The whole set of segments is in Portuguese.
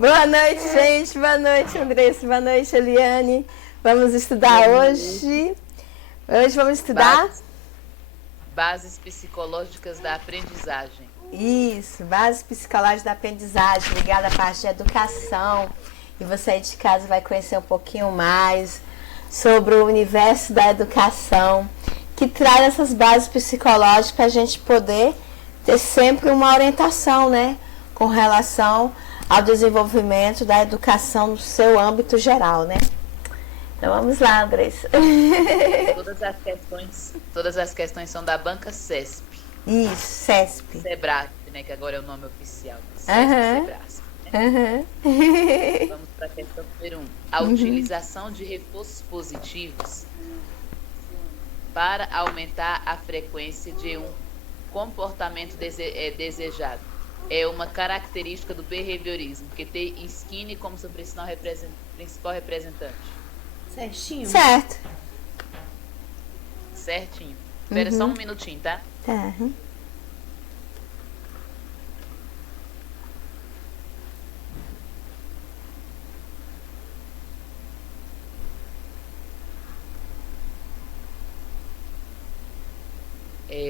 Boa noite, gente. Boa noite, Andressa. Boa noite, Eliane. Vamos estudar hoje. Hoje vamos estudar Bases psicológicas da aprendizagem. isso, bases psicológicas da aprendizagem, ligada à parte de educação. E você aí de casa vai conhecer um pouquinho mais sobre o universo da educação, que traz essas bases psicológicas para a gente poder ter sempre uma orientação, né, com relação ao desenvolvimento da educação no seu âmbito geral, né? Então vamos lá, Andressa. Todas as questões são da banca CESP. Isso, CESP. Sebrasp, né, que agora é o nome oficial. Aham. Sebrasp. Aham. Vamos para a questão número 1. A utilização de reforços positivos para aumentar a frequência de um comportamento desejado. É uma característica do behaviorismo, que tem Skinner como seu principal representante. Certinho? Certo. Certinho. Espera só um minutinho, tá? Tá.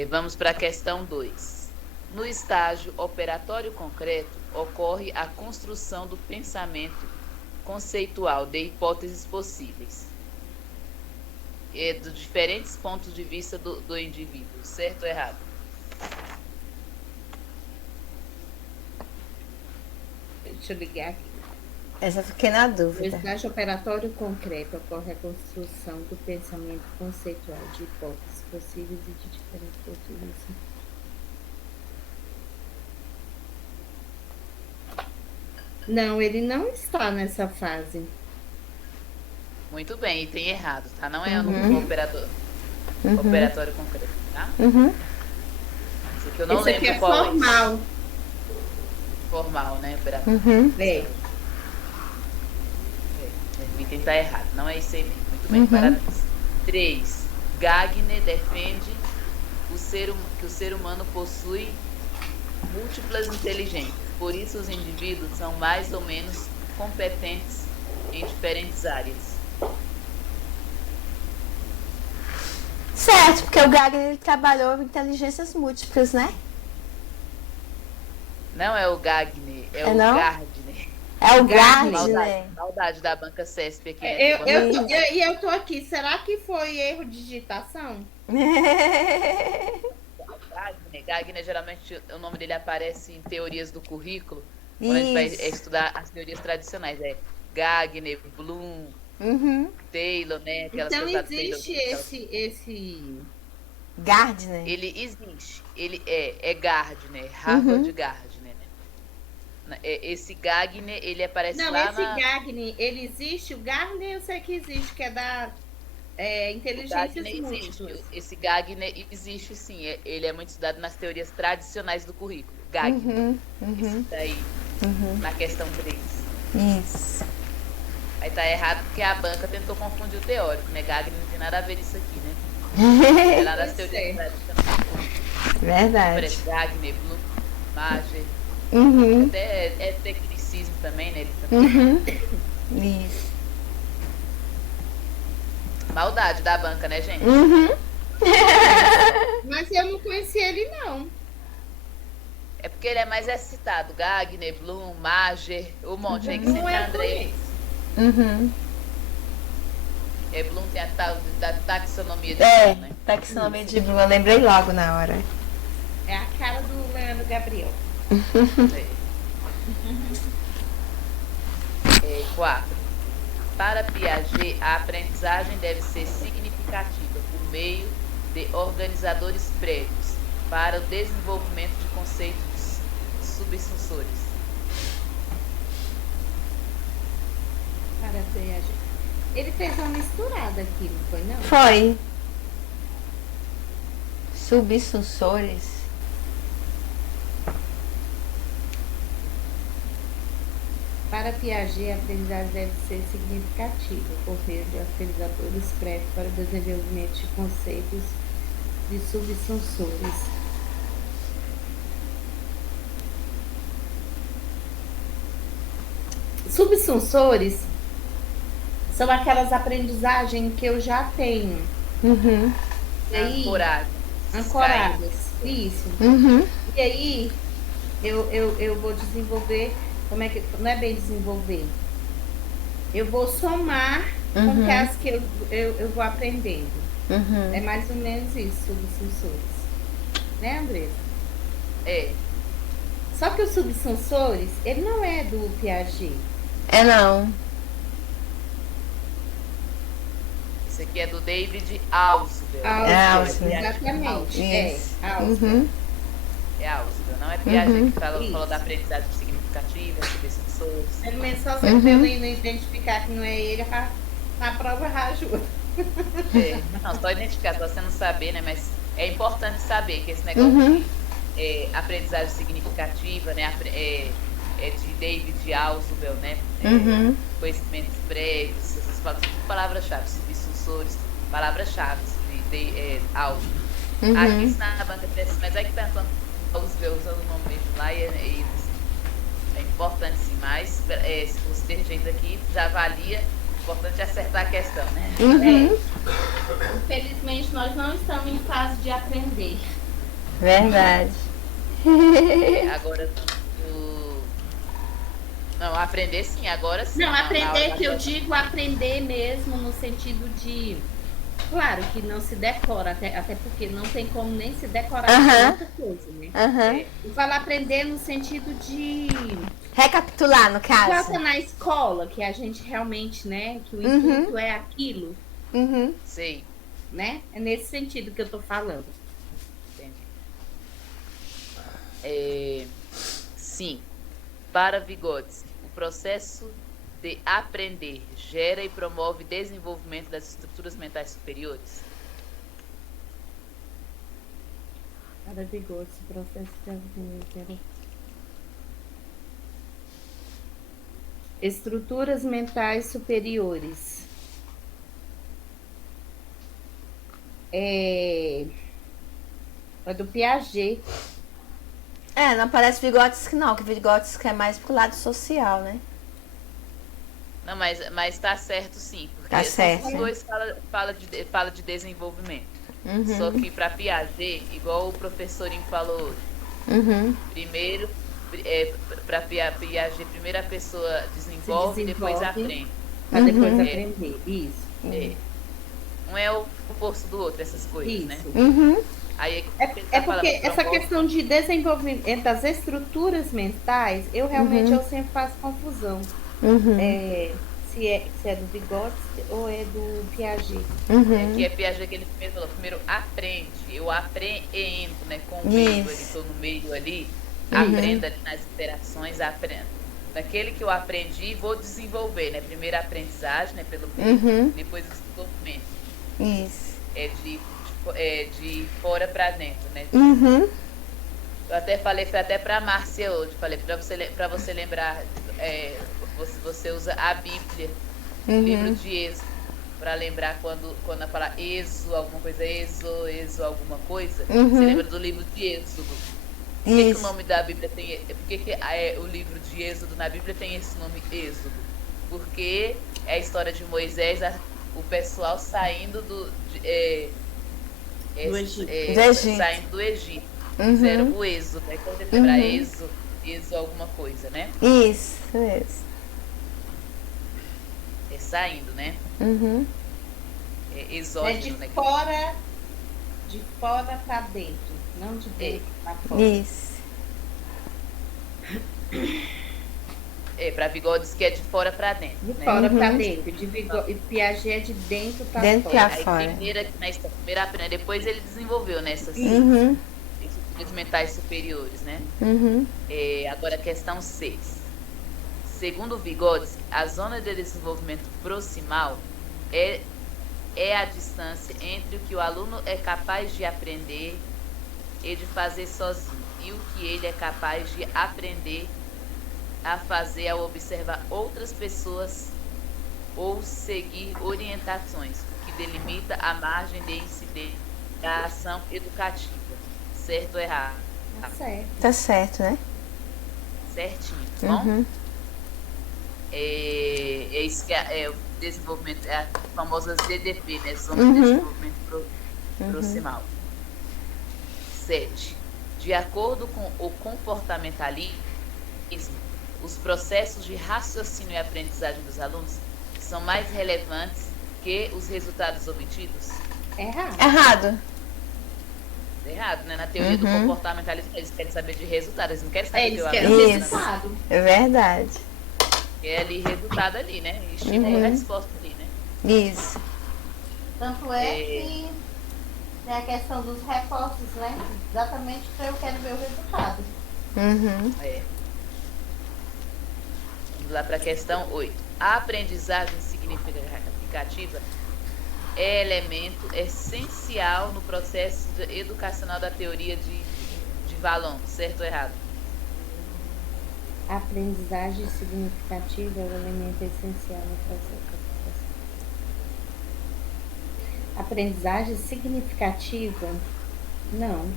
Vamos para a questão 2. No estágio operatório concreto, ocorre a construção do pensamento conceitual de hipóteses possíveis, de diferentes pontos de vista do indivíduo, certo ou errado? Deixa eu ligar aqui. Essa eu fiquei na No dúvida. estágio operatório concreto ocorre a construção do pensamento conceitual de hipóteses possíveis e de diferentes pontos de vista. Não, ele não está nessa fase. Muito bem, e tem errado, tá? Não é no operatório concreto, tá? Isso aqui eu não Esse aqui lembro é qual formal. é. Formal, né? Operatório. É. O item tá errado, não é isso aí mesmo. Muito bem, parabéns. 3. Gagner defende que o ser humano possui múltiplas inteligências, por isso os indivíduos são mais ou menos competentes em diferentes áreas. Certo, porque o Gagner ele trabalhou em inteligências múltiplas, né? Não é o Gagner, é o não? Gardner. É o Gardner. Gardner. Maldade da banca CESP aqui. Eu tô aqui. Será que foi erro de digitação? Gagner, geralmente o nome dele aparece em teorias do currículo, quando a gente vai estudar as teorias tradicionais. É Gagner, Bloom, Taylor, né? Aquelas Então coisas existe Taylor, esse... Gardner. Ele existe. Ele é Gardner, Harvard Gardner. Né? Esse Gagner, ele aparece Não, lá esse Gagner, ele existe. O Gardner eu sei que existe, que é da inteligências múltiplas. Esse Gagner existe sim. Ele é muito estudado nas teorias tradicionais do currículo. Gagner. Esse daí, na questão 3. Isso. Aí tá errado porque a banca tentou confundir o teórico, né? Gagner não tem nada a ver isso aqui, né? É lá das teorias tradicionais. Verdade. Parece Gagner, Bloom, Marger. Até é tecnicismo também, né? Ele também. Isso. Maldade da banca, né, gente? Mas eu não conheci ele, não. É porque ele é mais citado. Gagner, Bloom, Marger, o monte aí que Não sempre é André. conheço. Bloom tem a tal da taxonomia de Bloom, né? Taxonomia de Bloom. Eu lembrei logo na hora. É a cara do Leandro Gabriel. 4. Para Piaget, a aprendizagem deve ser significativa por meio de organizadores prévios para o desenvolvimento de conceitos subsucessores. Para Piaget. Ele fez uma misturada aqui, não foi, não? Foi. Subsucessores. Para Piaget, a aprendizagem deve ser significativa por meio de organizadores prévios para o desenvolvimento de conceitos de subsucessores. Subsunsores são aquelas aprendizagens que eu já tenho. Uhum. E aí, Ancorado. ancoradas. Isso. Uhum. E aí, eu vou desenvolver. Como é que. Não é bem desenvolver. Eu vou somar com que as que eu vou aprendendo. Uhum. É mais ou menos isso, subsunsores. Né, Andressa? É. Só que os subsunsores, ele não é do Piaget. É não. Isso aqui é do David Ausubel. Ausubel. Exatamente. Isso. É, Ausubel. É Ausubel, não é Piaget que falou da aprendizagem significativa, subsunsores. Pelo menos só você não identificar que não é ele, na prova já ajuda. É, não, só identificar, só você não saber, né? Mas é importante saber que esse negócio de aprendizagem significativa, né? É de David Ausubel, né? Conhecimentos prévios, essas palavras-chave, subsunsores, palavras-chave de Ausubel. Aqui isso na banca desse, mas é que tá Ausubel usando o nome mesmo lá e é importante sim, mas se fosse ter gente aqui, já valia. Importante acertar a questão, né? Infelizmente, nós não estamos em fase de aprender. Verdade. Agora, não, aprender sim, agora sim. Não, aprender que eu digo aprender mesmo no sentido de... Claro que não se decora, até porque não tem como nem se decorar muita coisa, né? Eu falo aprender no sentido de... Recapitular, no caso. Coloca na escola, que a gente realmente, né? Que o intuito é aquilo. Sei. Né? É nesse sentido que eu tô falando. Entendi. Sim. Para Vygotsky, o processo de aprender gera e promove desenvolvimento das estruturas mentais superiores? Para Vygotsky, o processo de aprender. Estruturas mentais superiores. É do Piaget. Não parece Vygotsky não, que Vygotsky é mais pro lado social, né? Não, mas tá certo sim, porque Tá certo, os dois fala de desenvolvimento. Só que para Piaget, igual o professorinho falou hoje, primeiro, para Piaget, primeiro a pessoa desenvolve, depois aprende. Para depois aprender, isso. Um é o oposto do outro, essas coisas, isso. né? Aí, é porque essa questão de desenvolvimento das estruturas mentais, eu realmente eu sempre faço confusão. Se é do Vygotsky ou é do Piaget. Que é Piaget que ele primeiro falou, primeiro aprende, eu apreendo, né? Com o meio ali, estou no meio ali, aprenda ali nas interações, aprendo. Daquele que eu aprendi, vou desenvolver, né? Primeiro a aprendizagem, né? Pelo meio, depois o desenvolvimento. Isso. É de fora para dentro, né? Eu até falei, foi até para a Márcia hoje, falei para você lembrar, você usa a Bíblia, livro de Êxodo, para lembrar quando ela fala Êxodo, alguma coisa, Êxodo, alguma coisa, você lembra do livro de Êxodo. Por que o nome da Bíblia tem... Por que o livro de Êxodo na Bíblia tem esse nome Êxodo? Porque é a história de Moisés, o pessoal saindo do Egito. Saindo do Egito. Fizeram o Êxodo. Aí quando ele lembra Êxodo alguma coisa, né? Isso. É saindo, né? É exógeno, né? De fora para dentro, não de dentro para fora. Isso. Para Vygotsky é de fora para dentro. De fora para dentro. E Piaget é de dentro para fora. Dentro para fora. Primeiro aprende, depois ele desenvolveu nessas estruturas mentais superiores, né? Agora a questão 6. Segundo Vygotsky, a zona de desenvolvimento proximal é a distância entre o que o aluno é capaz de aprender e de fazer sozinho e o que ele é capaz de aprender a fazer ao observar outras pessoas ou seguir orientações, o que delimita a margem de incidência da ação educativa. Certo ou errado? Tá certo. Tá certo, né? Certinho, tá bom? É isso que é o desenvolvimento, é a famosa ZDP, né? Zona de Desenvolvimento Proximal. 7. De acordo com o comportamentalismo, os processos de raciocínio e aprendizagem dos alunos são mais relevantes que os resultados obtidos? Errado. Errado, né? Na teoria do comportamentalismo, eles querem saber de resultado, eles não querem saber Eles do querem aluno. resultado. É verdade. É ali resultado ali, né? Estímulo e resposta ali, né? Isso. Tanto é que tem a questão dos reforços, né? Exatamente para eu quero ver o resultado. É. Vamos lá para a questão 8. A aprendizagem significativa é elemento essencial no processo educacional da teoria de Vallon, certo ou errado? A aprendizagem significativa é o elemento essencial no processo. Aprendizagem significativa? Não.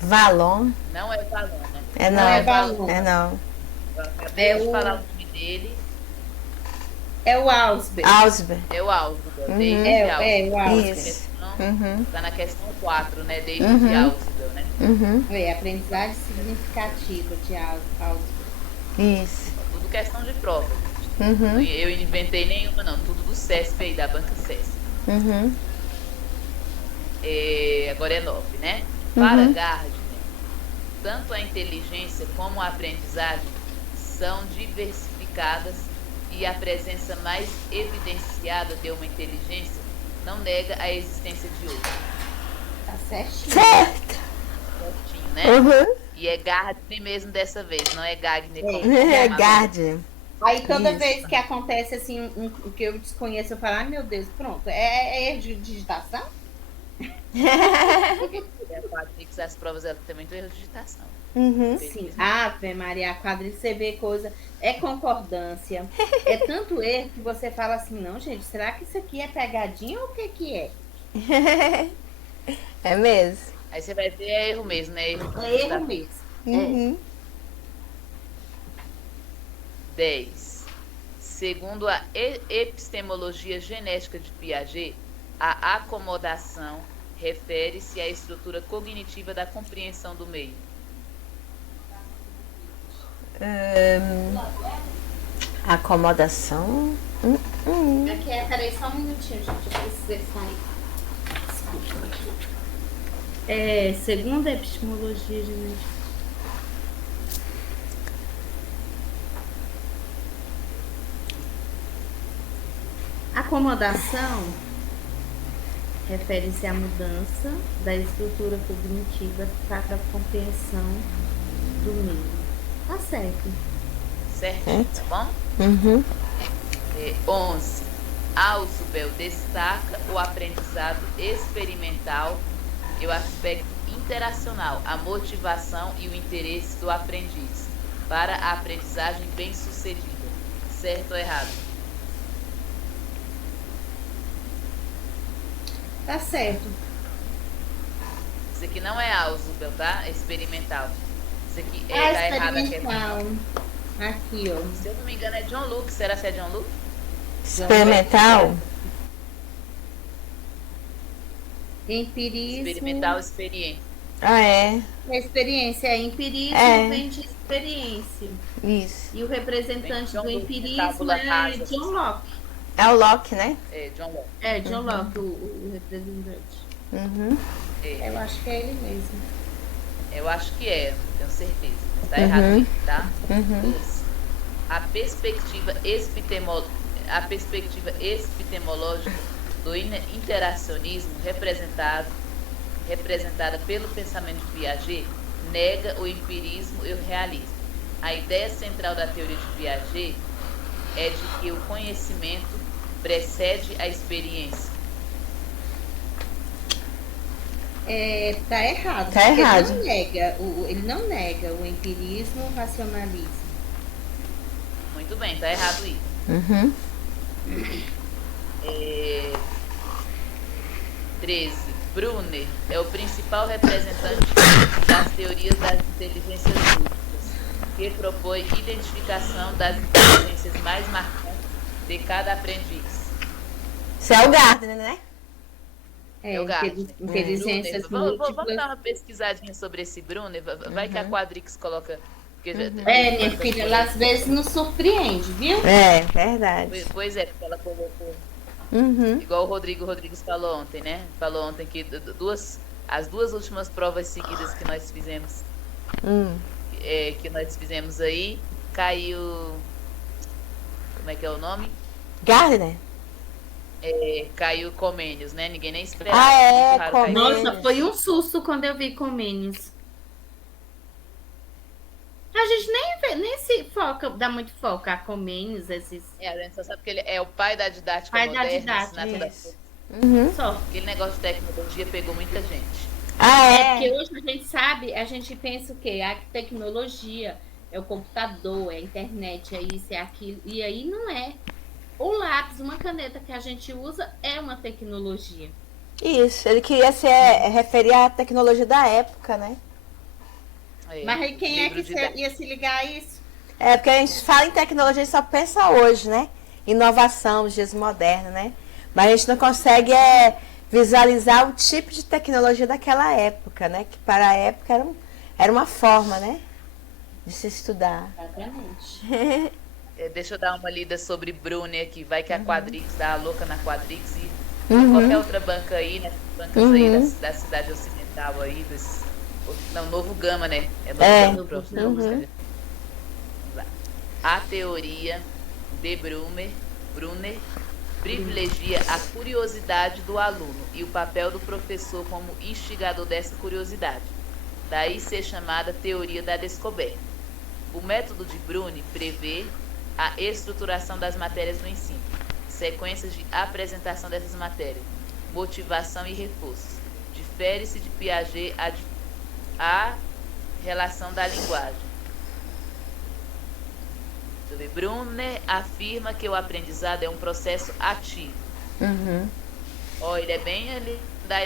Vallon? Não é Vallon, né? Não é Vallon. não. Eu acabei de falar o nome dele. É o Ausberg. Ausberg. É o Ausubel, David É Ausubel. o Ausberg. Isso. Está na questão 4, né? David Ausubel, né? É aprendizagem significativa de Ausberg. Isso. Tudo questão de prova. Eu inventei nenhuma, não. Tudo do CESP aí, da banca CESP. Agora é 9, né? Para Gardner, tanto a inteligência como a aprendizagem são diversificadas e a presença mais evidenciada de uma inteligência não nega a existência de outra. Tá certinho. Certo. Certinho, né? E é Gardner mesmo dessa vez, não é Gardner como É Gardner. Aí toda vez que acontece assim, o que eu desconheço, eu falo, ai meu Deus, pronto, é erro de digitação? a Quadrix, as provas ela tem muito erro de digitação. Sim. Ave Maria, a Quadrix, você vê coisa, é concordância, é tanto erro que você fala assim, não, gente, será que isso aqui é pegadinha ou o que é? É mesmo. Aí você vai ver, é erro mesmo, né? É erro mesmo. 10. Segundo a epistemologia genética de Piaget, a acomodação refere-se à estrutura cognitiva da compreensão do meio. Acomodação. Aqui, peraí, só um minutinho, gente, eu preciso sair. Desculpa. Segundo a epistemologia genética. Acomodação refere-se à mudança da estrutura cognitiva para a compreensão do meio. Tá certo. Certo? Tá bom? 11. Ausubel destaca o aprendizado experimental e o aspecto interacional, a motivação e o interesse do aprendiz para a aprendizagem bem-sucedida. Certo ou errado? Tá certo. Isso aqui não é Ausubel, tá? É experimental. Isso aqui tá errado aqui. Aqui, ó. Se eu não me engano, é John Luke. Será que é John Luke? Experimental? Empirismo. Experimental, experiência. É. Experiência. Empirismo vem de experiência. Isso. E o representante do empirismo é John Locke. É o Locke, né? É, John Locke. É, John Locke, o representante. Eu acho que é ele mesmo. Eu acho que é, não tenho certeza. Mas tá errado aí, tá? A perspectiva epistemológica do interacionismo representada pelo pensamento de Piaget nega o empirismo e o realismo. A ideia central da teoria de Piaget é de que o conhecimento precede a experiência. Tá errado. Tá errado. Ele não nega o empirismo e o racionalismo. Muito bem, tá errado isso. 13. Brunner é o principal representante das teorias das inteligências múltiplas. que propõe identificação das inteligências mais marcantes de cada aprendiz. Isso é o Gardner, né? É o Gardner. Inteligências Vamos múltiplas. dar uma pesquisadinha sobre esse Brunner. Vai que a Quadrix coloca. Minha filha, ela às vezes nos surpreende, viu? É, verdade. Pois é, porque ela colocou. Uhum. Igual o Rodrigo Rodrigues falou ontem, né? Falou ontem que as duas últimas provas seguidas que nós fizemos, aí, caiu. Como é que é o nome? Gardner? Caiu Comênios, né? Ninguém nem esperava. Ah, é, Muito raro cair. Comênios. Nossa, foi um susto quando eu vi Comênios. A gente nem se foca, dá muito foco a Comênios, esses. A gente só sabe que ele é o pai da didática Pai da moderna, didática, ensinato da isso. Uhum. Só. Aquele negócio de tecnologia pegou muita gente. Porque hoje a gente sabe, a gente pensa o quê? A tecnologia é o computador, é a internet, é isso, é aquilo. E aí não é. O lápis, uma caneta que a gente usa é uma tecnologia. Isso, ele queria se referir à tecnologia da época, né? Mas aí quem é que ia se ligar a isso? É, porque a gente fala em tecnologia e só pensa hoje, né? Inovação, os dias modernos, né? Mas a gente não consegue visualizar o tipo de tecnologia daquela época, né? Que para a época era uma forma, né? De se estudar. Exatamente. Deixa eu dar uma lida sobre Brunner aqui. Vai que a Quadrix dá a louca na Quadrix e qualquer outra banca aí, né? Bancas aí da cidade ocidental aí, não, Novo Gama, né? Novo Gama, Vamos lá. A teoria de Brunner privilegia a curiosidade do aluno e o papel do professor como instigador dessa curiosidade. Daí ser chamada teoria da descoberta. O método de Brunner prevê a estruturação das matérias do ensino, sequências de apresentação dessas matérias, motivação e reforço. Difere-se de Piaget a relação da linguagem. Deixa eu ver. Brunner afirma que o aprendizado é um processo ativo. Ele é bem ali da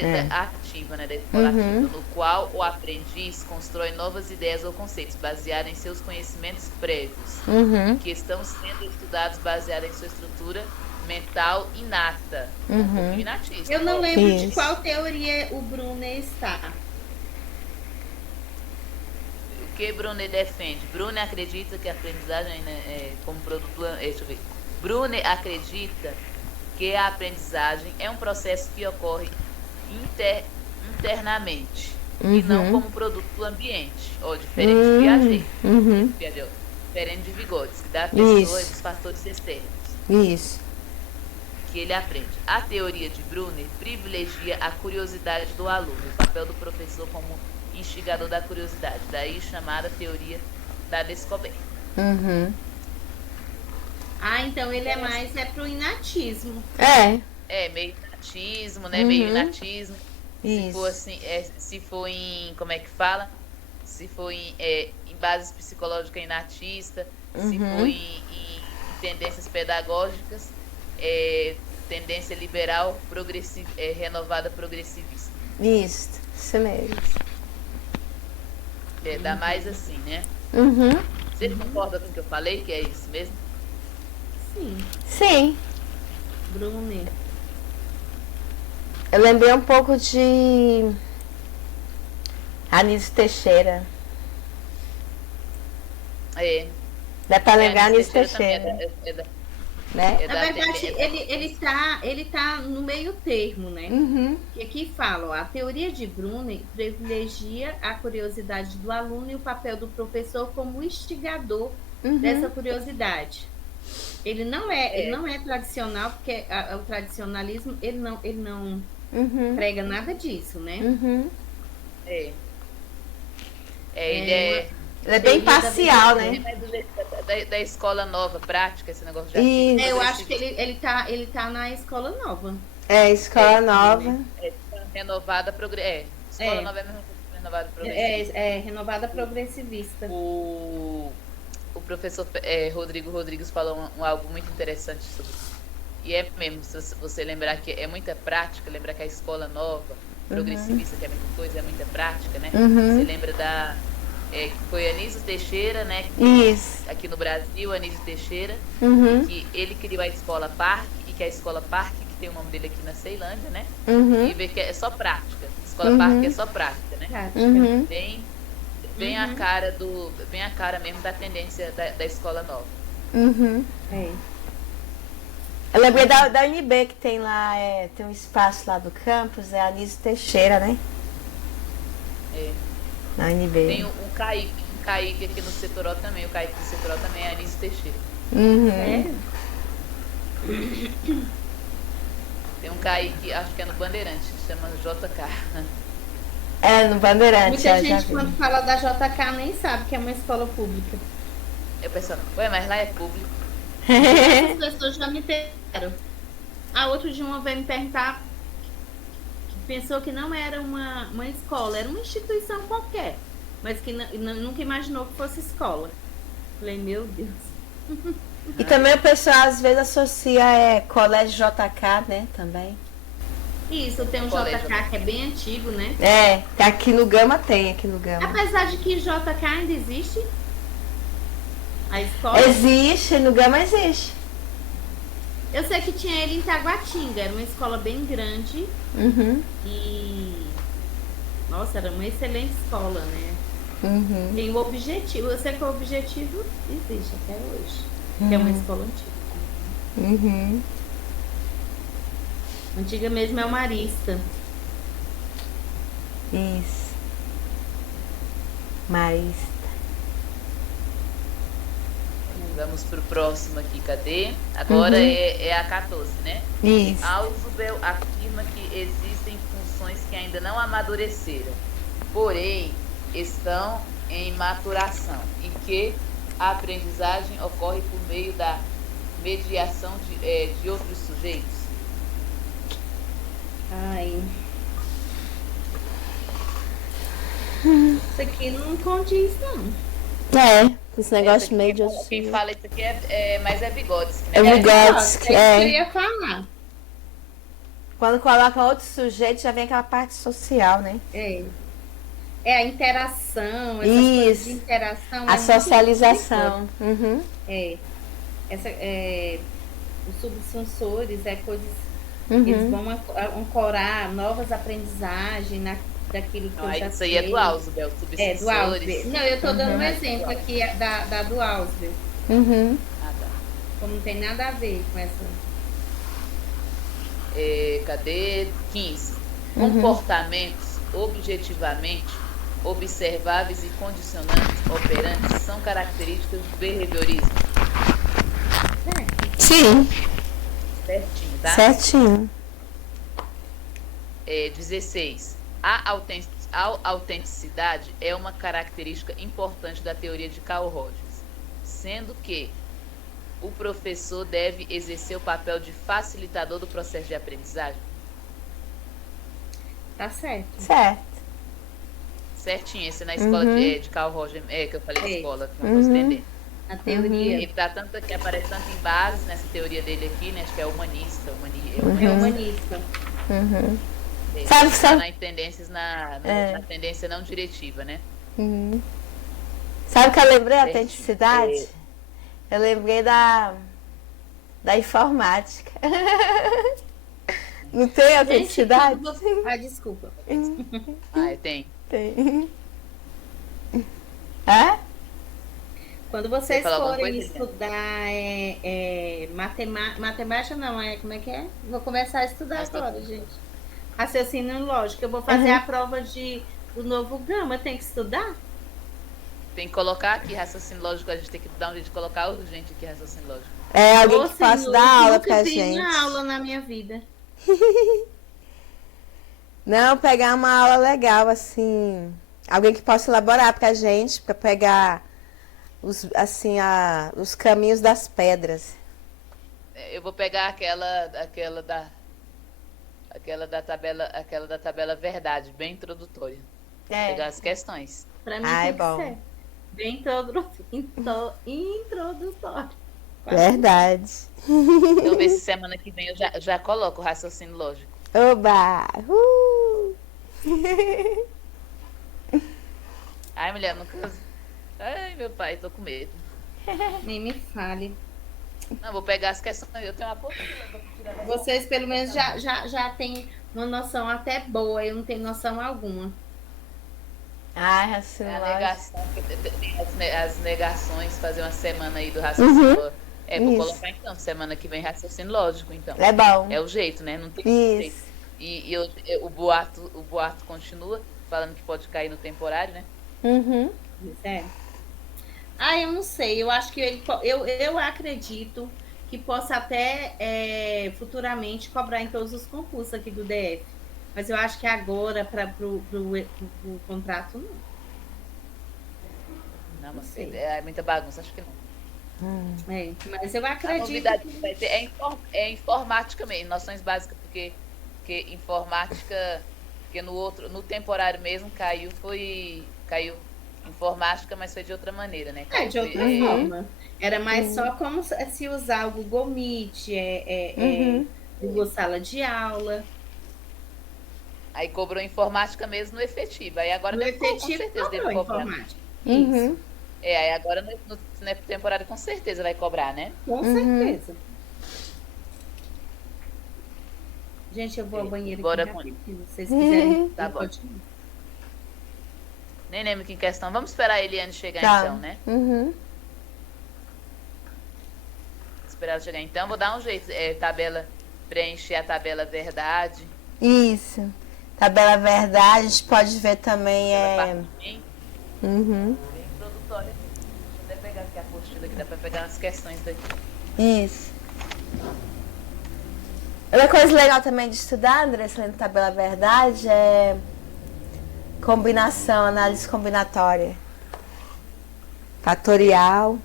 ativa, né, da escola ativa, no qual o aprendiz constrói novas ideias ou conceitos baseados em seus conhecimentos prévios, que estão sendo estudados baseados em sua estrutura mental inata, um pouquinho inatista. Eu não lembro de qual teoria o Brunner está. O que Brunner defende? Brunner acredita que a aprendizagem como produto... Deixa eu ver. Brunner acredita que a aprendizagem é um processo que ocorre internamente e não como produto do ambiente. Diferente de Piaget. Diferente de Vygotsky, da pessoa e dos fatores externos. Isso. Que ele aprende. A teoria de Brunner privilegia a curiosidade do aluno, o papel do professor como instigador da curiosidade, daí chamada teoria da descoberta. Então ele é mais pro inatismo. Meio inatismo, né? Meio inatismo. Isso. Se for assim, se for em, como é que fala? Se for em bases psicológicas inatista, se for em tendências pedagógicas, tendência liberal renovada progressivista. Isso mesmo. Dá mais assim, né? Você concorda com o que eu falei, que é isso mesmo? Sim. Brunner. Eu lembrei um pouco de Anísio Teixeira. Dá pra lembrar Anísio Teixeira. Né? Na verdade, ele tá no meio termo, né? Que aqui fala, a teoria de Brunner privilegia a curiosidade do aluno e o papel do professor como instigador dessa curiosidade. Ele não é tradicional, porque o tradicionalismo ele não prega nada disso, né? Ele é bem parcial, né? Da escola nova, prática, esse negócio de eu acho que ele tá na escola nova. Escola nova. Renovada escola nova é mesmo renovada progressivista. Renovada progressivista. O professor Rodrigo Rodrigues falou algo muito interessante sobre isso. E é mesmo, se você lembrar que é muita prática, lembrar que a escola nova, progressivista, que é muita coisa, é muita prática, né? Você lembra que foi Anísio Teixeira, né? Isso. Aqui no Brasil, Anísio Teixeira, Uhum. que ele criou a Escola Parque, e que a Escola Parque, que tem o nome dele aqui na Ceilândia, né? Uhum. E vê que é só prática. Escola Parque é só prática, né? Prática. Uhum. Bem a cara bem a cara mesmo da tendência da escola nova. Uhum. É. Eu lembrei da UNB que tem lá, tem um espaço lá do campus, é Anísio Teixeira, né? É. Na UNB. Tem um Kaique aqui no Setoró também. O Kaique do Setoró também é Anísio Teixeira. Uhum. Sério? Tem um Kaique, acho que é no Bandeirante, chama JK. É, no Bandeirante, Muita já gente, vi. quando fala da JK, nem sabe que é uma escola pública. Eu penso, ué, mas lá é público. As pessoas já me disseram. A outro dia uma veio me perguntar que pensou que não era uma escola, era uma instituição qualquer, mas que nunca imaginou que fosse escola. Falei, meu Deus. E também o pessoal às vezes associa Colégio JK, né, também. Isso, tem um Colégio. JK que é bem antigo, né? Aqui no Gama tem, aqui no Gama. Apesar de que JK ainda existe. A escola. Existe, no Gama existe. Eu sei que tinha ele em Taguatinga, era uma escola bem grande Uhum. e. Nossa, era uma excelente escola, né? Uhum. Tem o objetivo, eu sei que o objetivo existe até hoje. Que é uma escola antiga. Uhum. Antiga mesmo é o Marista. Isso. Marista. Vamos pro próximo aqui, cadê? Agora Uhum. é a 14, né? Isso. Ausubel afirma que existem funções que ainda não amadureceram, porém estão em maturação e que a aprendizagem ocorre por meio da mediação de outros sujeitos. Ai. Isso aqui não condiz, não. Esse negócio meio de... Quem fala isso aqui mas é Vygotsky, né? É Vygotsky, É isso que eu ia falar. Quando coloca outro sujeito, já vem aquela parte social, né? É a interação, essas Isso. coisas de interação. A é muito socialização. Uhum. difícil. Os subsensores, coisas. Uhum. Eles vão ancorar novas aprendizagens daquilo que Não, eu já isso sei. aí é do Ausubel, Do subsensores. Ausubel. Não, eu estou dando um exemplo aqui da do Ausubel. Uhum. Ah, tá. Como não tem nada a ver com essa. Cadê? 15. Comportamentos objetivamente observáveis e condicionantes operantes são características do behaviorismo. Sim, Certinho, tá? certinho. 16. A autenticidade é uma característica importante da teoria de Carl Rogers, sendo que o professor deve exercer o papel de facilitador do processo de aprendizagem. Tá certo. Certo. Certinho, esse é na escola de Carl Rogers, que eu falei de escola, que não posso entender. A teoria Ele tá tanto aqui, aparece tanto em bases nessa teoria dele aqui, né? Acho que é humanista, é humanista. Uhum. Tá nas tendências na tendência não diretiva, né? Uhum. Sabe o que eu lembrei? A Certinho. autenticidade? Eu lembrei da informática. Não tem autenticidade? Desculpa. Tem. Tem. É? Quando vocês Você falou alguma forem coisa, estudar matemática, não, como é que é? Vou começar a estudar agora, gente. Raciocínio lógico. Eu vou fazer a prova do novo Gama. Tem que estudar? Tem que colocar aqui raciocínio lógico, a gente tem que dar um jeito de colocar urgente aqui raciocínio lógico. É alguém Ô, que possa senhor, dar aula nunca pra fiz gente. uma aula na minha vida. Não, pegar uma aula legal, assim. Alguém que possa elaborar pra gente, pra pegar os caminhos das pedras. Eu vou pegar aquela da tabela verdade, bem introdutória. Pegar as questões. Pra mim Ah, é tem bom. que ser. Bem introdutório. Verdade. Então, ver se semana que vem eu já coloco o raciocínio lógico. Oba! Ai, mulher, nunca. Ai, meu pai, tô com medo. Nem me fale. Não, vou pegar as questões. Eu tenho uma apostila. Vocês, pelo menos, já têm uma noção até boa. Eu não tenho noção alguma. Ai, É raciocínio a lógico. negação, tem as negações, fazer uma semana aí do raciocínio. Vou Isso. colocar então, semana que vem raciocínio lógico, então. É bom. É o jeito, né? Não tem jeito. Isso. E o boato continua, falando que pode cair no temporário, né? Uhum. É. Eu não sei. Eu acho que eu acredito que possa até futuramente cobrar em todos os concursos aqui do DF. Mas eu acho que agora, para o contrato, não. Não, mas sei. é muita bagunça, acho que não. Mas eu A acredito. novidade que vai ter é informática mesmo, noções básicas, porque informática, porque no temporário mesmo caiu informática, mas foi de outra maneira, né? De outra forma. Era mais só como se usar o Google Meet, Google Sala de Aula. Aí cobrou informática mesmo no efetivo. Aí agora No efetivo, com certeza deve cobrou cobrar. informática. Uhum. Aí agora no temporário com certeza vai cobrar, né? Com certeza. Gente, eu vou ao banheiro Bora aqui com rapidinho. Se vocês quiserem, Tá bom. continuar. Nem lembro que questão. Vamos esperar a Eliane chegar Tá. então, né? Uhum. Esperar ela chegar então. Vou dar um jeito. Preencher a tabela verdade. Isso. Tabela verdade, a gente pode ver também. Bem introdutória. Deixa eu até pegar aqui a apostila que dá pra pegar umas questões daqui. Isso. Outra coisa legal também de estudar, Andressa, lendo tabela verdade, é combinação, análise combinatória. Fatorial.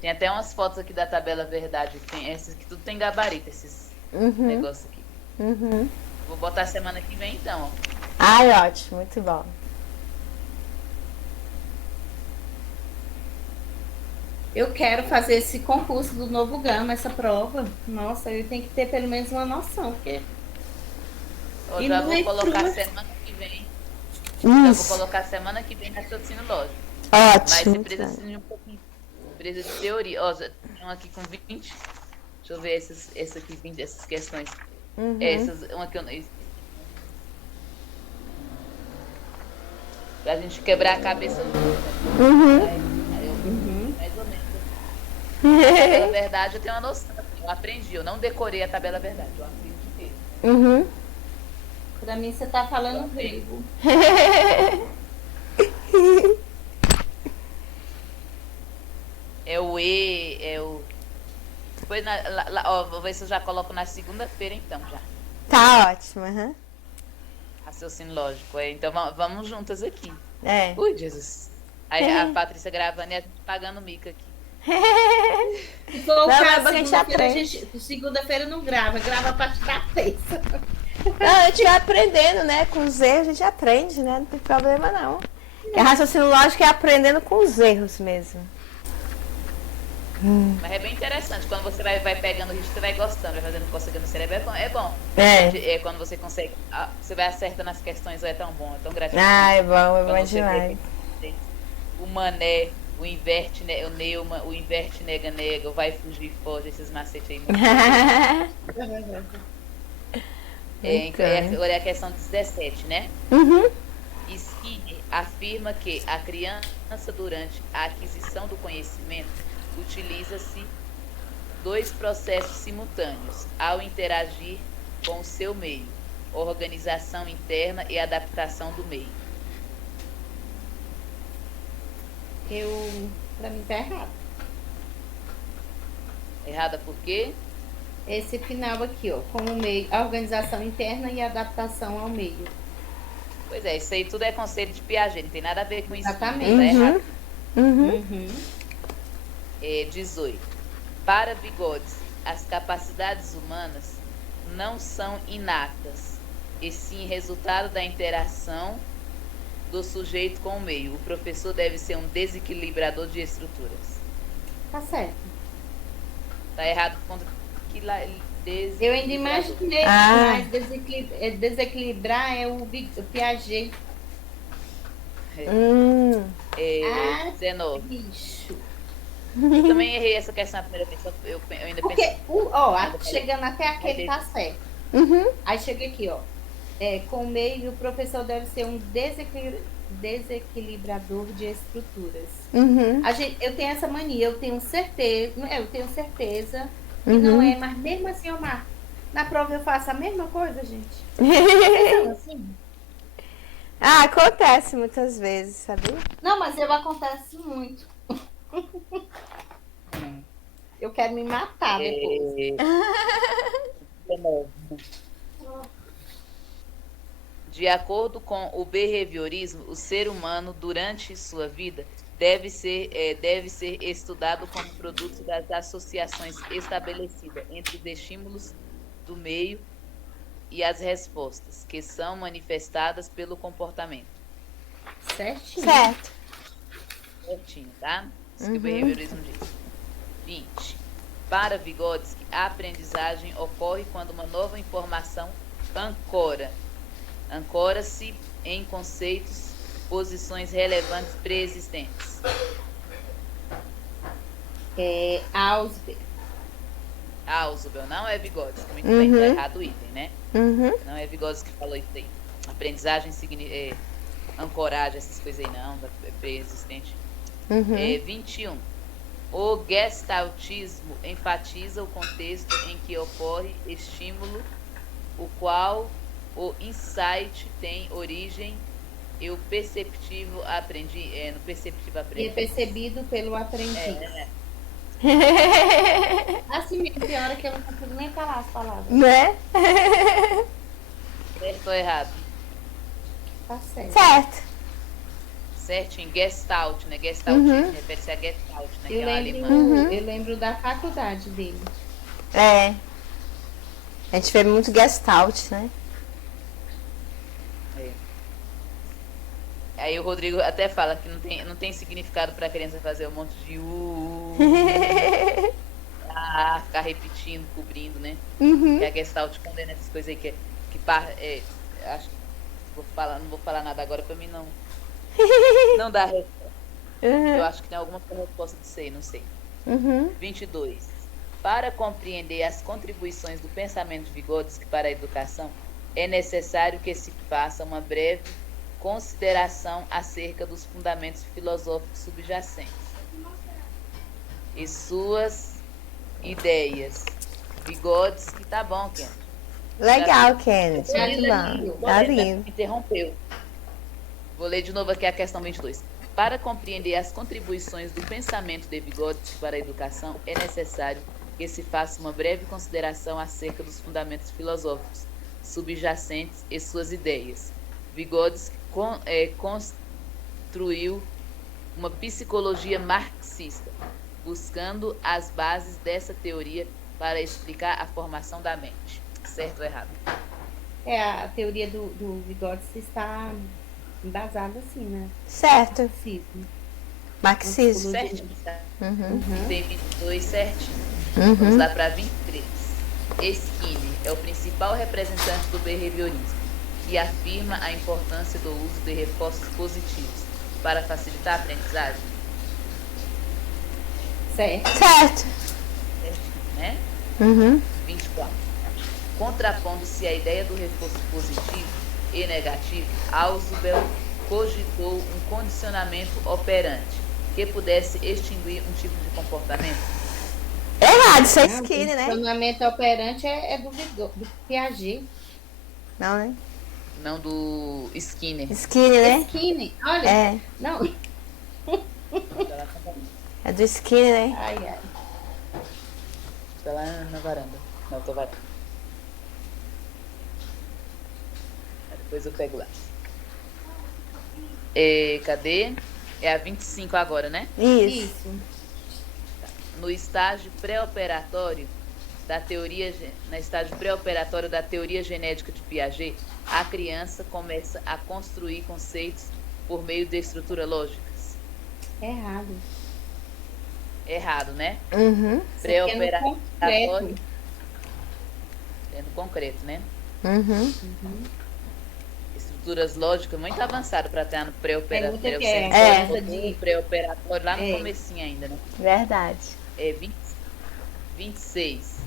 Tem até umas fotos aqui da tabela verdade. Tem essas que tudo tem gabarito, esses negócios aqui. Uhum. Vou botar semana que vem então, ó. Ai, ótimo, muito bom. Eu quero fazer esse concurso do Novo Gama, essa prova. Nossa, eu tenho que ter pelo menos uma noção, porque... Eu E já no vou colocar leitura? semana que vem. Já vou Isso. colocar semana que vem raciocínio lógico. Ótimo. Mas você muito precisa bem. assim, de um pouquinho. Precisa de teoria. Ó, já tem um aqui com 20. Deixa eu ver esse aqui, 20, essas questões. Uhum. Uma que eu não. Pra gente quebrar a cabeça junto. Uhum. Aí eu, mais ou menos. A tabela verdade eu tenho uma noção. Eu aprendi, eu não decorei a tabela verdade, eu aprendi mesmo. Uhum. Pra mim, você tá falando grego. É o Depois, vou ver se eu já coloco na segunda-feira, então, já. Tá ótimo. Uhum. Raciocínio lógico. Então, vamos juntas aqui. É. Ui, Jesus. Aí a Patrícia gravando e a gente pagando mica aqui. Se for o Não, é caso, bom que a gente aprende. segunda-feira não grava a parte da terça. Não, a gente vai aprendendo, né? Com os erros a gente aprende, né? Não tem problema não. É raciocínio lógico é aprendendo com os erros mesmo. Mas é bem interessante. Quando você vai pegando o ritmo, você vai gostando, vai fazendo coceira no cérebro. É bom. É. Quando você consegue. Você vai acertando as questões, é tão bom, é tão gratificante. Ah, é bom Quando você demais. vê o mané, o inverte, o neuma, o inverte, nega, o vai fugir, foge, esses macetes aí. Olha a questão 17, né? Uhum. Skinner afirma que a criança, durante a aquisição do conhecimento, utiliza-se dois processos simultâneos ao interagir com o seu meio: organização interna e adaptação do meio. Pra mim tá errado. Errada por quê? Esse final aqui, ó, como meio, a organização interna e adaptação ao meio. Pois é, isso aí tudo é conceito de Piaget, não tem nada a ver com isso. Exatamente. Tá errado. Uhum. 18. Para Vygotsky, as capacidades humanas não são inatas, e sim resultado da interação do sujeito com o meio. O professor deve ser um desequilibrador de estruturas. Tá certo. Tá errado quando que lá Eu ainda imaginei mais desequilibrar é o Piaget. É, 19. Bicho. Eu também errei essa questão na primeira vez. Eu ainda pensei. Chegando até aquele tá certo. Aí chega aqui, ó. Com o meio, o professor deve ser um desequilibrador de estruturas. Eu tenho essa mania, eu tenho certeza que não é, mas mesmo assim eu marco. Na prova eu faço a mesma coisa, gente. Assim? Acontece muitas vezes, sabia? Não, mas acontece muito. Eu quero me matar depois. De acordo com o behaviorismo, o ser humano, durante sua vida, deve ser estudado como produto das associações estabelecidas entre os estímulos do meio e as respostas, que são manifestadas pelo comportamento. Certinho. Certo. Certinho, tá? Isso que o behaviorismo diz. 20. Para Vygotsky, a aprendizagem ocorre quando uma nova informação ancora-se em conceitos, posições relevantes pré-existentes. Ausubel, não é Vygotsky. Muito bem, tá errado o item, né? Não é Vygotsky que falou isso aí. Aprendizagem significa ancoragem, essas coisas aí não, é pré-existente. 21. O gestaltismo enfatiza o contexto em que ocorre estímulo, o qual o insight tem origem e o perceptivo aprendi. No perceptivo aprendi. E é percebido pelo aprendiz. Assim mesmo, tem hora que eu não consigo nem falar as palavras. Né? Certo ou errado? Tá certo. Certo. Certinho, Gestalt, né? Gestaltismo refere-se a Gestalt, né? Que é uma alemã. Eu lembro da faculdade dele. A gente vê muito Gestalt, né? Aí o Rodrigo até fala que não tem significado para a criança fazer um monte de ficar repetindo, cobrindo, né? Que a Gestalt condena essas coisas aí que acho que não vou falar nada agora para mim não dá resposta. Eu acho que tem alguma resposta disso aí, não sei. 22. Para compreender as contribuições do pensamento de Vygotsky para a educação, é necessário que se faça uma breve consideração acerca dos fundamentos filosóficos subjacentes e suas ideias. Vygotsky, tá bom, Kenneth. Legal, Kenneth. Muito bom. Tá lindo. Interrompeu. Vou ler de novo aqui a questão 22. Para compreender as contribuições do pensamento de Vygotsky para a educação, é necessário que se faça uma breve consideração acerca dos fundamentos filosóficos subjacentes e suas ideias. Vygotsky construiu uma psicologia marxista, buscando as bases dessa teoria para explicar a formação da mente. Certo ou errado? A teoria do Vygotsky está embasada assim, né? Certo. Marxismo. Certinho, tá? Tem 22 certinho. Vamos lá para 23. Skinner é o principal representante do behaviorismo e afirma a importância do uso de reforços positivos para facilitar a aprendizagem. Certo. Certinho, né? 24. Contrapondo-se à ideia do reforço positivo e negativo, Ausubel cogitou um condicionamento operante que pudesse extinguir um tipo de comportamento. Errado, isso é Skinner, né? O condicionamento operante é do Piaget. Não, né? Não, do Skinner. Skinner, né? Skinner, olha. Não. É do Skinner, né? Ai. Tá lá na varanda. Não, tô varanda. Depois eu pego lá. Cadê? É a 25 agora, né? Isso. No estágio pré-operatório da teoria genética de Piaget, a criança começa a construir conceitos por meio de estruturas lógicas. Errado. errado, né? Uhum. Pré-operatório. concreto. É no concreto, né? Uhum. Estruturas lógicas muito avançadas para estar no pré-operatório. Tem outra que é essa de- Pré-operatório lá no É. comecinho ainda, né? Verdade. É 26.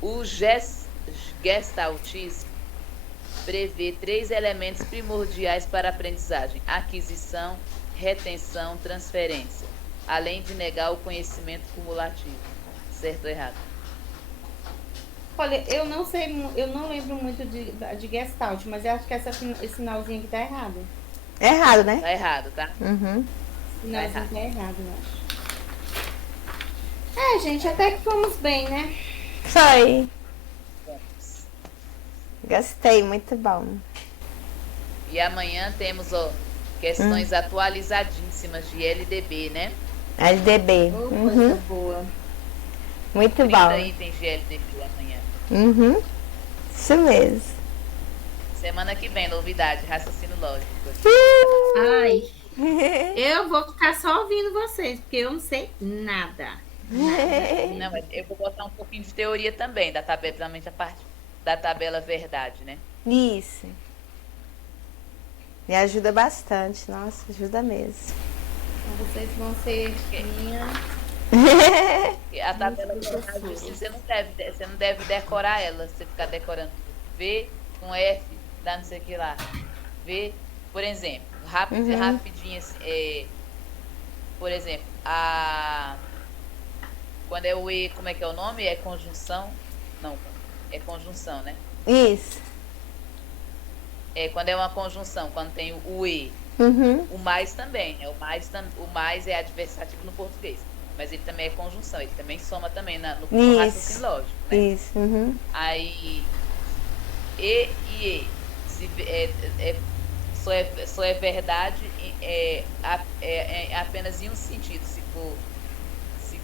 O gestaltismo prevê 3 elementos primordiais para a aprendizagem: aquisição, retenção, transferência, além de negar o conhecimento cumulativo. Certo ou errado? Olha, eu não sei, eu não lembro muito de Gestalt, mas eu acho que esse finalzinho aqui tá errado. Errado, né? Tá errado, tá? Uhum. Esse finalzinho tá errado, eu acho. É, gente, até que fomos bem, né? Foi. Vamos. Gostei, muito bom. E amanhã temos, ó, questões atualizadíssimas de LDB, né? LDB. Ô, Uhum. coisa boa. Muito 30 bom. itens de LDB amanhã. Uhum. Isso mesmo. Semana que vem, novidade, raciocínio lógico. Ai, eu vou ficar só ouvindo vocês, porque eu não sei nada. Não, mas eu vou botar um pouquinho de teoria também, da tabela, principalmente a parte da tabela verdade, né? Isso. Me ajuda bastante. Nossa, ajuda mesmo. Então vocês vão ser minha. E a tabela verdade, você não deve decorar ela, você ficar decorando V com F, dá não sei o que lá. V, por exemplo, rapidinho, assim, por exemplo, quando é o E, como é que é o nome? É conjunção? Não, é conjunção, né? Isso. Quando é uma conjunção, quando tem o E. Uhum. O mais também, né? O mais é adversativo no português. Mas ele também é conjunção, ele também soma também no raciocínio lógico, né? Isso. Uhum. Aí, E e E só é verdade apenas em um sentido, se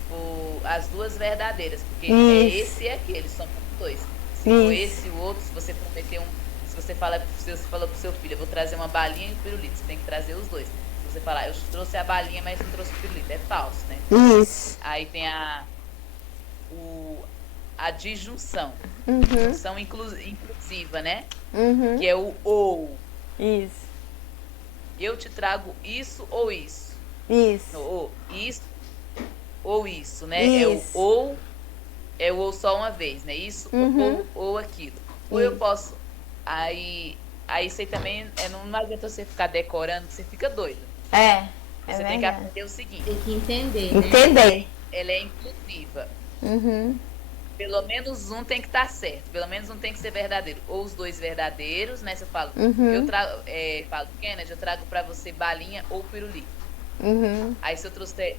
for as duas verdadeiras, porque é Isso. esse e aquele, são dois. Se Isso. for esse e o outro, se você prometer se você falou pro seu filho, eu vou trazer uma balinha e um pirulito, você tem que trazer os dois. Se você falar, eu trouxe a balinha, mas não trouxe o pirulito, é falso, né? Isso. Aí tem a disjunção. Uhum. Disjunção inclusiva, né? Uhum. Que é o ou. Isso. Eu te trago isso ou isso. Isso. Ou isso ou isso, né? Isso. É o ou só uma vez, né? Isso ou aquilo. Ou eu posso. Aí isso aí também não adianta você ficar decorando, que você fica doido. Você tem que aprender o seguinte. Tem que entender, né? Entender. Ela é inclusiva. Uhum. Pelo menos um tem que estar certo. Pelo menos um tem que ser verdadeiro. Ou os dois verdadeiros, né? Se eu falo, falo, Kennedy, eu trago pra você balinha ou pirulito. Uhum. Aí se eu trouxer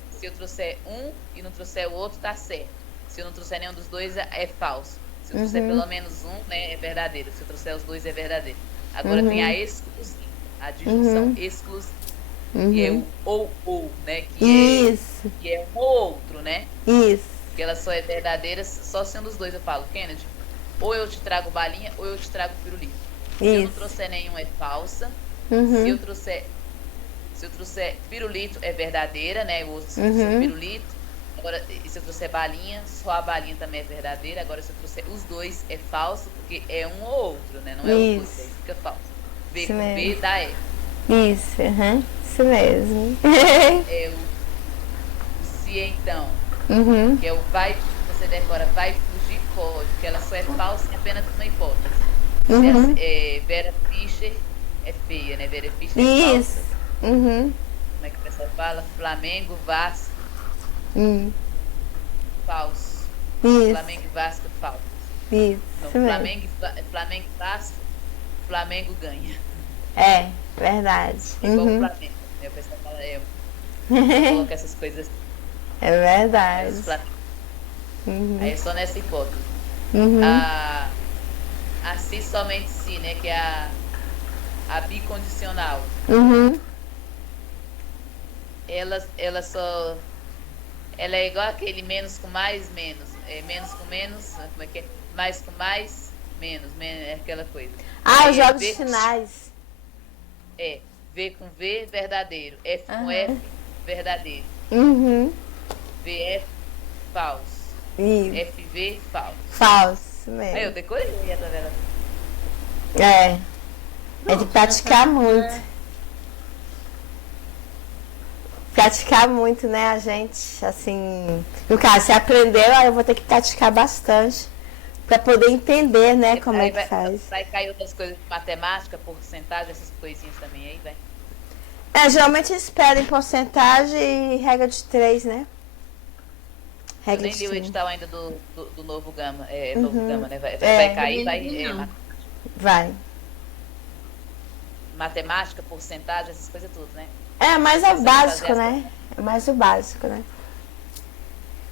um e não trouxer o outro, tá certo. Se eu não trouxer nenhum dos dois, é falso. Se eu trouxer pelo menos um, né, é verdadeiro. Se eu trouxer os dois, é verdadeiro. Agora tem a exclusiva, a disjunção exclusiva. Que é o ou, né? Isso. Que é um ou outro, né? Isso. Que ela só é verdadeira só sendo os dois. Eu falo, Kennedy, ou eu te trago balinha, ou eu te trago pirulito. Se eu não trouxer nenhum, é falsa. Se eu trouxer pirulito, é verdadeira, né? O outro pirulito. Agora, se eu trouxer balinha, só a balinha também é verdadeira. Agora, se eu trouxer os dois, é falso, porque é um ou outro, né? Não é os dois, aí fica falso. V Isso com mesmo. V dá E. Isso. Uhum. Isso mesmo. É o se então, Uhum. que é o vai, você decora, vai fugir, pode, que ela só é falsa em apenas uma hipótese. Uhum. Vera Fischer é feia, né? Vera Fischer é falsa. Isso. Uhum. Como é que o pessoal fala? Flamengo, Vasco, falso. Isso. Flamengo e Vasco, falso. Isso. Não, Isso mesmo. Flamengo e Vasco, Flamengo ganha. É, verdade. Igual o Uhum. Flamengo. Né? O pessoal fala, coloca essas coisas. É verdade. Os Flamengo. Uhum. Aí é só nessa hipótese. Uhum. A se somente se, né? Que é a bicondicional. Uhum. Ela só. Ela é igual aquele menos com mais, menos. Menos com menos, como é que é? Mais com mais, menos. É aquela coisa. Os Aí jogos V, finais. V com V, verdadeiro. F com F, verdadeiro. Uhum. VF, falso. Isso. FV falso. Falso Aí eu mesmo. decorei a tabela. É de praticar muito. Praticar muito, né, a gente, assim... No caso, você aprendeu, aí eu vou ter que praticar bastante para poder entender, né, como Aí é que faz. vai cair outras coisas de matemática, porcentagem, essas coisinhas também aí, vai. Geralmente eles pedem porcentagem e regra de 3, né? Eu Regra nem de li o 3. edital ainda do novo Gama. Novo Gama, né? Vai cair, Não. Vai. matemática, porcentagem, essas coisas tudo, né? Mas é o Você vai básico, fazer né? É mais o básico, né?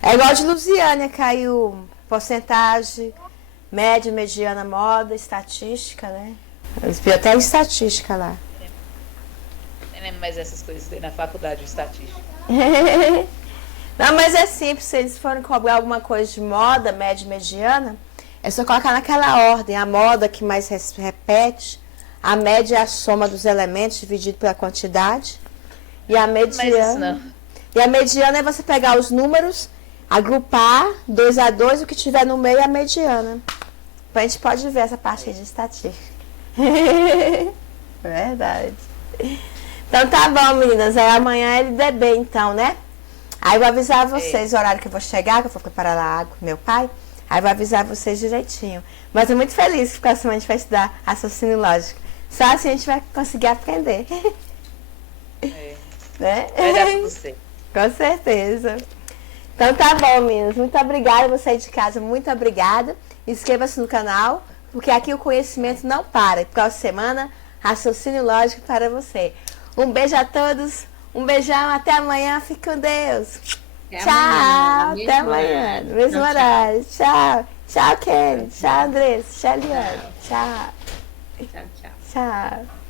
É igual de Lusiânia, caiu porcentagem, média, mediana, moda, estatística, né? Eles viram até estatística lá. Nem lembro mais essas coisas na faculdade de estatística. Não, mas é simples, se eles forem cobrar alguma coisa de moda, média, mediana, é só colocar naquela ordem. A moda que mais repete, a média é a soma dos elementos dividido pela quantidade. E a Mas isso mediana. não. E a mediana é você pegar os números, agrupar 2 a 2, o que tiver no meio é a mediana. A gente pode ver essa parte aí de estatística. Verdade. Então tá bom, meninas. Aí amanhã é LDB, então, né? Aí eu vou avisar vocês o horário que eu vou chegar, que eu vou preparar lá a água com meu pai. Aí eu vou avisar vocês direitinho. Mas eu tô muito feliz que próxima a gente vai estudar raciocínio lógico. Só assim a gente vai conseguir aprender. Né? Vai dar pra você. Com certeza. Então tá bom, meninas. Muito obrigada. Você aí de casa, muito obrigada. Inscreva-se no canal, porque aqui o conhecimento não para. E próxima semana, raciocínio lógico para você. Um beijo a todos. Um beijão. Até amanhã. Fique com Deus. Tchau. Até amanhã. No mesmo horário. Tchau. Tchau, Kenny. Tchau, Andressa. Tchau, Liane. Tchau. Tchau, tchau. Tchau.